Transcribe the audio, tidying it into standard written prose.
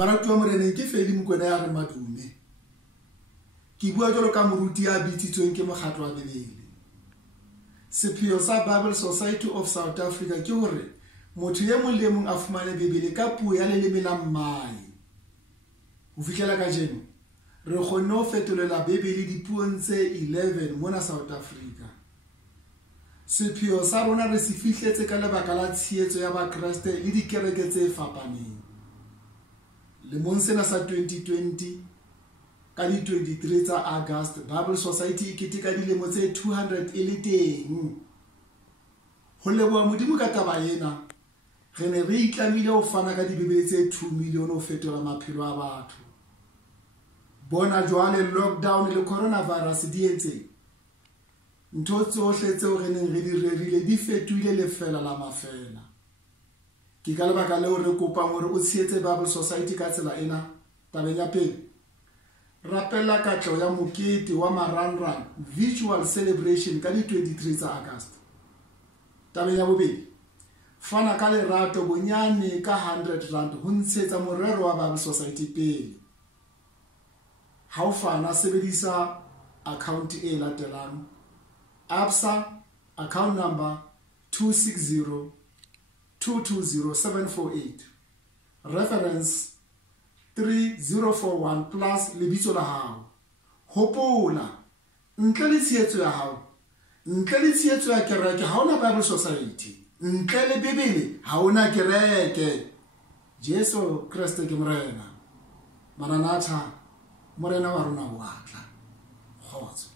Baratuwa moreneng ke Fedi Mokwena ya re madume. Ke bua jalo ka moruti ya bititsweng ke mokgatlo wa Bebele. Sepheo sa Bible Society of South Africa ke hore motho ye mong le mong a fumane Bebele ka puo ya leleme la mmae. Ho fihlela kajeno re kgonne ho fetolela Bebele dipuong tse 11 mona South Africa. Sepheo sa rona re se fihletse ka lebaka la tshehetso ya Bakreste le dikereke tse fapaneng. Lemong sena sa 2020 ka di 23 tsa August, Bible Society e keteka dilemo tse 200 e le teng. Ho leboha Modimo ka taba ena, re ne re itlamile ho fana ka dibebele tse 2 milione ho fetola maphelo a batho. Bona jwale lockdown le coronavirus di etse ntho tsohle tseo re neng re di rerile di fetohile lefela la mafela. Ke ka lebaka leo re kopang hore o tshehetse Bible Society ka tsela ena. Tabeng ya pele, rapella katleho ya mokete wa marangrang virtual celebration ka di 23 tsa August. Tabeng ya bobedi, fana ka lerato bonyane ka 100 rand ho ntshetsa morero wa Bible Society pele. Ha o fana sebedisa account e latelang: Absa account number 2602200748, reference 3041 plus lebitso la hao. Hopola, ntle le tshehetso ya hao, ntle le tshehetso ya kereke ha ona Bible Society, ntle le Bebele ha ona kereke. Jesu Kriste ke morena. Maranatha, morena wa rona wa tla. Kgotso.